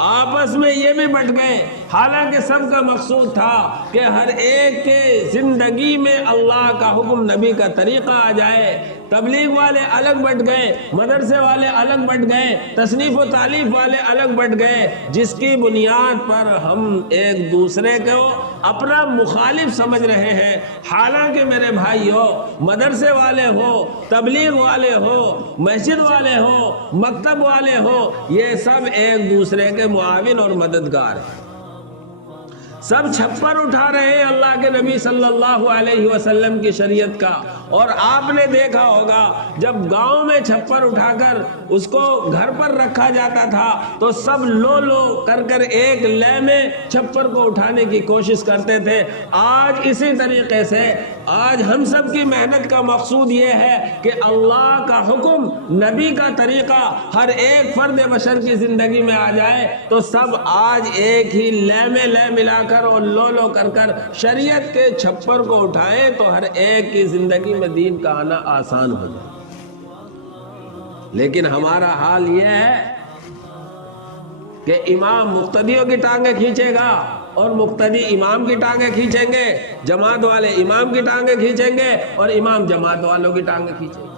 آپس میں یہ بھی بٹ گئے. حالانکہ سب کا مقصود تھا کہ ہر ایک کے زندگی میں اللہ کا حکم، نبی کا طریقہ آ جائے. تبلیغ والے الگ بٹ گئے، مدرسے والے الگ بٹ گئے، تصنیف و تالیف والے الگ بٹ گئے، جس کی بنیاد پر ہم ایک دوسرے کو اپنا مخالف سمجھ رہے ہیں. حالانکہ میرے بھائیو، مدرسے والے ہو، تبلیغ والے ہو، مسجد والے ہو، مکتب والے ہو، یہ سب ایک دوسرے کے معاون اور مددگار ہیں. سب چھپر اٹھا رہے ہیں اللہ کے نبی صلی اللہ علیہ وسلم کی شریعت کا. اور آپ نے دیکھا ہوگا جب گاؤں میں چھپر اٹھا کر اس کو گھر پر رکھا جاتا تھا تو سب لو لو کر کر ایک لے میں چھپر کو اٹھانے کی کوشش کرتے تھے. آج اسی طریقے سے آج ہم سب کی محنت کا مقصود یہ ہے کہ اللہ کا حکم، نبی کا طریقہ ہر ایک فرد بشر کی زندگی میں آ جائے تو سب آج ایک ہی لے میں لے ملا کر اور لو لو کر کر شریعت کے چھپر کو اٹھائیں تو ہر ایک کی زندگی میں دین کا آنا آسان ہو جائے. لیکن ہمارا حال یہ ہے کہ امام مقتدیوں کی ٹانگیں کھینچے گا اور مقتدی امام کی ٹانگیں کھینچیں گے، جماعت والے امام کی ٹانگیں کھینچیں گے اور امام جماعت والوں کی ٹانگیں کھینچیں گے.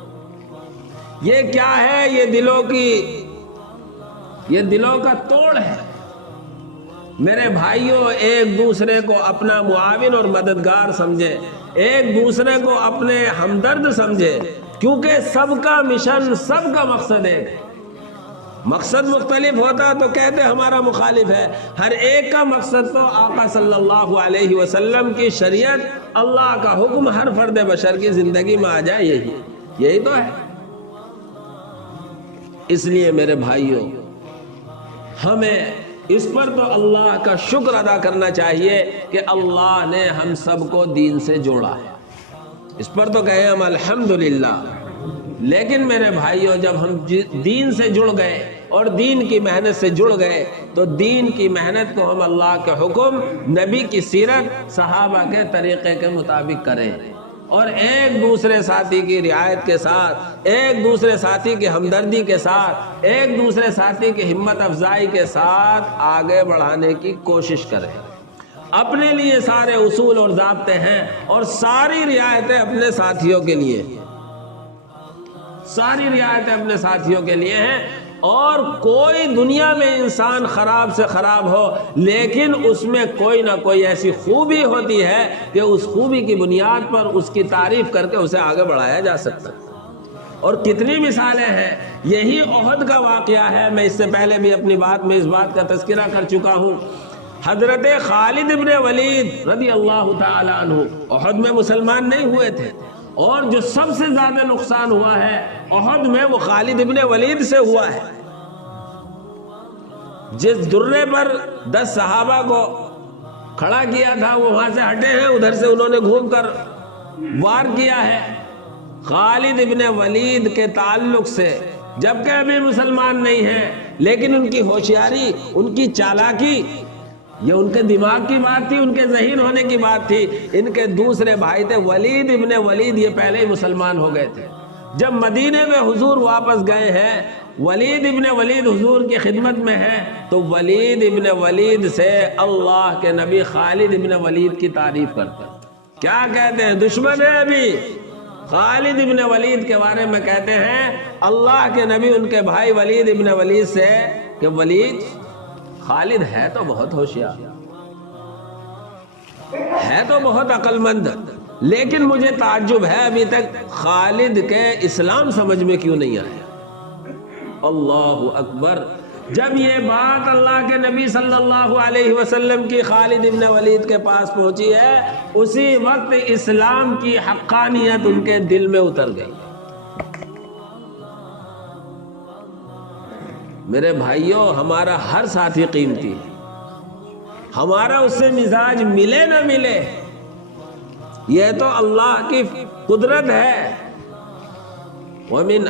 یہ کیا ہے؟ یہ دلوں کا توڑ ہے. میرے بھائیوں، ایک دوسرے کو اپنا معاون اور مددگار سمجھے، ایک دوسرے کو اپنے ہمدرد سمجھے، کیونکہ سب کا مشن، سب کا مقصد ایک ہے. مقصد مختلف ہوتا تو کہتے ہمارا مخالف ہے. ہر ایک کا مقصد تو آقا صلی اللہ علیہ وسلم کی شریعت، اللہ کا حکم ہر فرد بشر کی زندگی میں آ جائے، یہی تو ہے. اس لیے میرے بھائیوں، ہمیں اس پر تو اللہ کا شکر ادا کرنا چاہیے کہ اللہ نے ہم سب کو دین سے جوڑا ہے. اس پر تو کہیں ہم الحمدللہ. لیکن میرے بھائیوں، جب ہم دین سے جڑ گئے اور دین کی محنت سے جڑ گئے تو دین کی محنت کو ہم اللہ کے حکم، نبی کی سیرت، صحابہ کے طریقے کے مطابق کریں، اور ایک دوسرے ساتھی کی رعایت کے ساتھ، ایک دوسرے ساتھی کی ہمدردی کے ساتھ، ایک دوسرے ساتھی کی ہمت افزائی کے ساتھ آگے بڑھانے کی کوشش کریں. اپنے لیے سارے اصول اور ضابطے ہیں اور ساری رعایتیں اپنے ساتھیوں کے لیے. ساری رعایتیں اپنے ساتھیوں کے لیے ہیں. اور کوئی دنیا میں انسان خراب سے خراب ہو لیکن اس میں کوئی نہ کوئی ایسی خوبی ہوتی ہے کہ اس خوبی کی بنیاد پر اس کی تعریف کر کے اسے آگے بڑھایا جا سکتا ہے. اور کتنی مثالیں ہیں. یہی احد کا واقعہ ہے. میں اس سے پہلے بھی اپنی بات میں اس بات کا تذکرہ کر چکا ہوں. حضرت خالد ابن ولید رضی اللہ تعالی عنہ احد میں مسلمان نہیں ہوئے تھے، اور جو سب سے زیادہ نقصان ہوا ہے احد میں وہ خالد ابن ولید سے ہوا ہے. جس درے پر 10 صحابہ کو کھڑا کیا تھا وہ وہاں سے ہٹے ہیں، ادھر سے انہوں نے گھوم کر وار کیا ہے. خالد ابن ولید کے تعلق سے، جبکہ ابھی مسلمان نہیں ہیں لیکن ان کی ہوشیاری، ان کی چالاکی، یہ ان کے دماغ کی بات تھی، ان کے ذہین ہونے کی بات تھی. ان کے دوسرے بھائی تھے ولید ابن ولید، یہ پہلے ہی مسلمان ہو گئے تھے. جب مدینے میں حضور واپس گئے ہیں، ولید ابن ولید حضور کی خدمت میں ہے، تو ولید ابن ولید سے اللہ کے نبی خالد ابن ولید کی تعریف کرتے ہیں. کیا کہتے ہیں؟ دشمن ہے ابھی. خالد ابن ولید کے بارے میں کہتے ہیں اللہ کے نبی ان کے بھائی ولید ابن ولید سے کہ ولید، خالد ہے تو بہت ہوشیار، ہے تو بہت عقل مند، لیکن مجھے تعجب ہے ابھی تک خالد کے اسلام سمجھ میں کیوں نہیں آیا. اللہ اکبر. جب یہ بات اللہ کے نبی صلی اللہ علیہ وسلم کی خالد ابن ولید کے پاس پہنچی ہے، اسی وقت اسلام کی حقانیت ان کے دل میں اتر گئی. میرے بھائیوں، ہمارا ہر ساتھی قیمتی ہے. ہمارا اس سے مزاج ملے نہ ملے، یہ تو اللہ کی قدرت ہے. وَمِنْ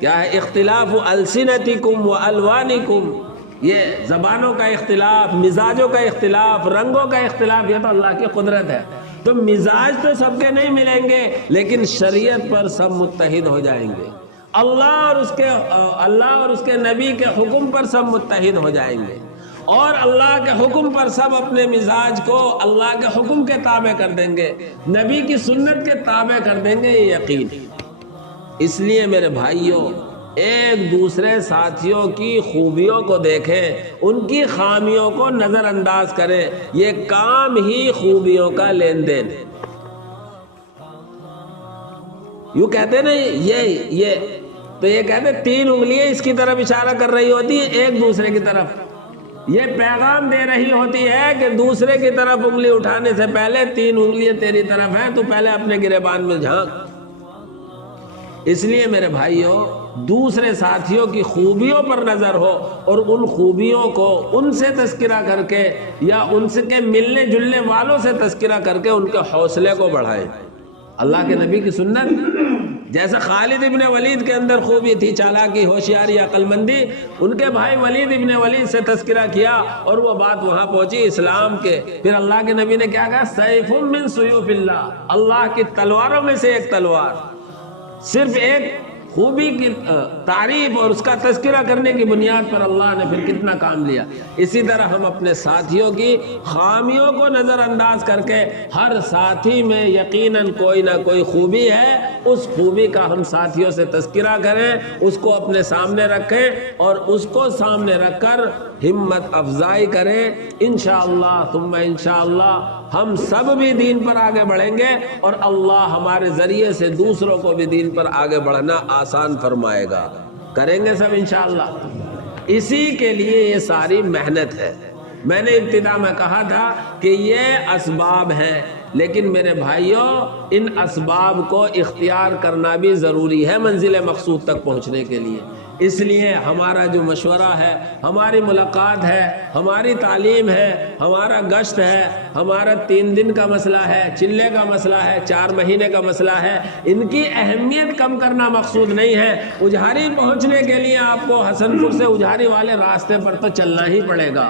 کیا ہے؟ اختلاف السنتکم والوانکم، یہ زبانوں کا اختلاف، مزاجوں کا اختلاف، رنگوں کا اختلاف، یہ تو اللہ کی قدرت ہے. تو مزاج تو سب کے نہیں ملیں گے لیکن شریعت پر سب متحد ہو جائیں گے. اللہ اور اس کے نبی کے حکم پر سب متحد ہو جائیں گے، اور اللہ کے حکم پر سب اپنے مزاج کو اللہ کے حکم کے تابع کر دیں گے، نبی کی سنت کے تابع کر دیں گے، یہ یقین. اس لیے میرے بھائیوں، ایک دوسرے ساتھیوں کی خوبیوں کو دیکھیں، ان کی خامیوں کو نظر انداز کریں. یہ کام ہی خوبیوں کا لین دین ہے. یوں کہتے نا، یہ تو یہ کہتے 3 انگلیاں اس کی طرف اشارہ کر رہی ہوتی ہیں ایک دوسرے کی طرف. یہ پیغام دے رہی ہوتی ہے کہ دوسرے کی طرف انگلی اٹھانے سے پہلے 3 انگلیاں تیری طرف ہیں، تو پہلے اپنے گریبان میں جھانک. اس لیے میرے بھائیوں، دوسرے ساتھیوں کی خوبیوں پر نظر ہو اور ان خوبیوں کو ان سے تذکرہ کر کے یا ان سے کے ملنے جلنے والوں سے تذکرہ کر کے ان کے حوصلے کو بڑھائیں. اللہ کے نبی کی سنت، جیسے خالد ابن ولید کے اندر خوبی تھی، چالاکی، ہوشیاری، عقل مندی، ان کے بھائی ولید ابن ولید سے تذکرہ کیا اور وہ بات وہاں پہنچی اسلام کے. پھر اللہ کے نبی نے کیا کہا؟ سیف من سیوف اللہ، اللہ کی تلواروں میں سے ایک تلوار. صرف ایک خوبی کی تعریف اور اس کا تذکرہ کرنے کی بنیاد پر اللہ نے پھر کتنا کام لیا. اسی طرح ہم اپنے ساتھیوں کی خامیوں کو نظر انداز کر کے، ہر ساتھی میں یقیناً کوئی نہ کوئی خوبی ہے، اس خوبی کا ہم ساتھیوں سے تذکرہ کریں، اس کو اپنے سامنے رکھیں اور اس کو سامنے رکھ کر ہمت افزائی کریں. انشاءاللہ ثم انشاءاللہ ہم سب بھی دین پر آگے بڑھیں گے اور اللہ ہمارے ذریعے سے دوسروں کو بھی دین پر آگے بڑھنا آسان فرمائے گا. کریں گے سب انشاءاللہ. اسی کے لیے یہ ساری محنت ہے. میں نے ابتدا میں کہا تھا کہ یہ اسباب ہیں، لیکن میرے بھائیوں، ان اسباب کو اختیار کرنا بھی ضروری ہے منزل مقصود تک پہنچنے کے لیے. اس لیے ہمارا جو مشورہ ہے، ہماری ملاقات ہے، ہماری تعلیم ہے، ہمارا گشت ہے، ہمارا 3 دن کا مسئلہ ہے، چلے کا مسئلہ ہے، 4 مہینے کا مسئلہ ہے، ان کی اہمیت کم کرنا مقصود نہیں ہے. اجہاری پہنچنے کے لیے آپ کو حسن پور سے اجہاری والے راستے پر تو چلنا ہی پڑے گا.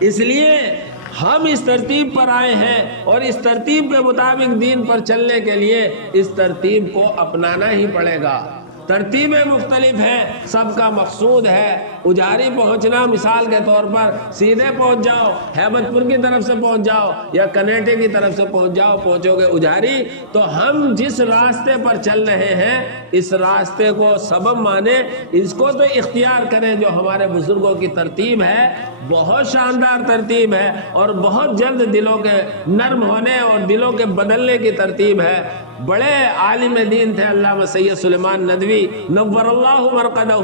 اس لیے ہم اس ترتیب پر آئے ہیں اور اس ترتیب کے مطابق دین پر چلنے کے لیے اس ترتیب کو اپنانا ہی پڑے گا. ترتیبیں مختلف ہیں، سب کا مقصود ہے اجاری پہنچنا۔ مثال کے طور پر سیدھے پہنچ جاؤ، ہیبت پور کی طرف سے پہنچ جاؤ یا کنیٹے کی طرف سے پہنچ جاؤ، پہنچو گے اجاری۔ تو ہم جس راستے پر چل رہے ہیں اس راستے کو سبب مانے، اس کو تو اختیار کریں جو ہمارے بزرگوں کی ترتیب ہے، بہت شاندار ترتیب ہے اور بہت جلد دلوں کے نرم ہونے اور دلوں کے بدلنے کی ترتیب ہے۔ بڑے عالم دین تھے علامہ سید سلیمان ندوی نور اللہ مرقدہ،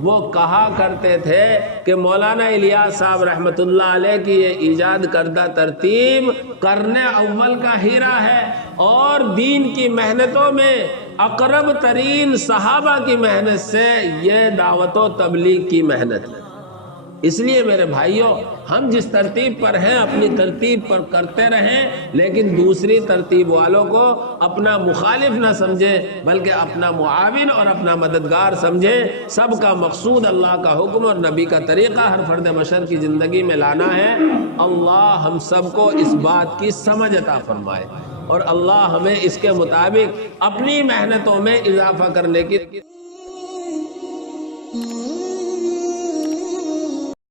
وہ کہا کرتے تھے کہ مولانا الیاس صاحب رحمۃ اللہ علیہ کی یہ ایجاد کردہ ترتیب قرن اول کا ہیرا ہے، اور دین کی محنتوں میں اقرب ترین صحابہ کی محنت سے یہ دعوت و تبلیغ کی محنت ہے۔ اس لیے میرے بھائیوں، ہم جس ترتیب پر ہیں اپنی ترتیب پر کرتے رہیں، لیکن دوسری ترتیب والوں کو اپنا مخالف نہ سمجھیں بلکہ اپنا معاون اور اپنا مددگار سمجھیں۔ سب کا مقصود اللہ کا حکم اور نبی کا طریقہ ہر فرد بشر کی زندگی میں لانا ہے۔ اللہ ہم سب کو اس بات کی سمجھ عطا فرمائے اور اللہ ہمیں اس کے مطابق اپنی محنتوں میں اضافہ کرنے کی